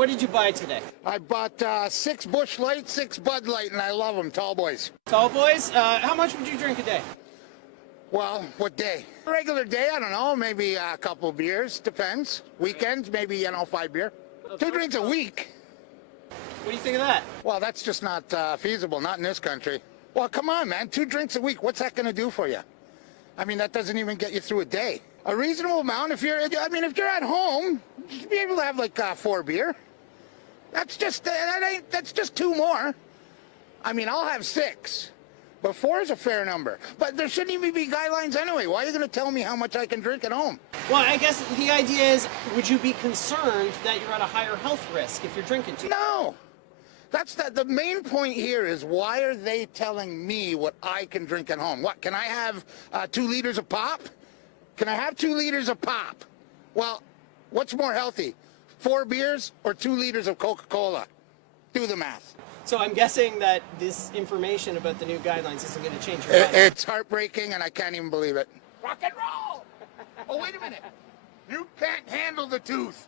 What did you buy today? I bought 6 Busch Light, 6 Bud Light, and I love them, tall boys. Tall boys? How much would you drink a day? Well, what day? Regular day, I don't know, maybe a couple beers, depends. Weekends, maybe, 5 beer. 2 drinks a week. What do you think of that? Well, that's just not feasible, not in this country. Well, come on, man, 2 drinks a week, what's that going to do for you? I mean, that doesn't even get you through a day. A reasonable amount, if you're at home, you should be able to have like 4 beer. That's just 2 more. I mean, I'll have 6. But 4 is a fair number. But there shouldn't even be guidelines anyway. Why are you going to tell me how much I can drink at home? Well, I guess the idea is, would you be concerned that you're at a higher health risk if you're drinking too much? No. That's the main point here is, why are they telling me what I can drink at home? What, can I have 2 liters of pop? Can I have 2 liters of pop? Well, what's more healthy, 4 beers or 2 liters of Coca-Cola? Do the math. So I'm guessing that this information about the new guidelines isn't going to change your life. It's heartbreaking, and I can't even believe it. Rock and roll! Oh, wait a minute. You can't handle the tooth.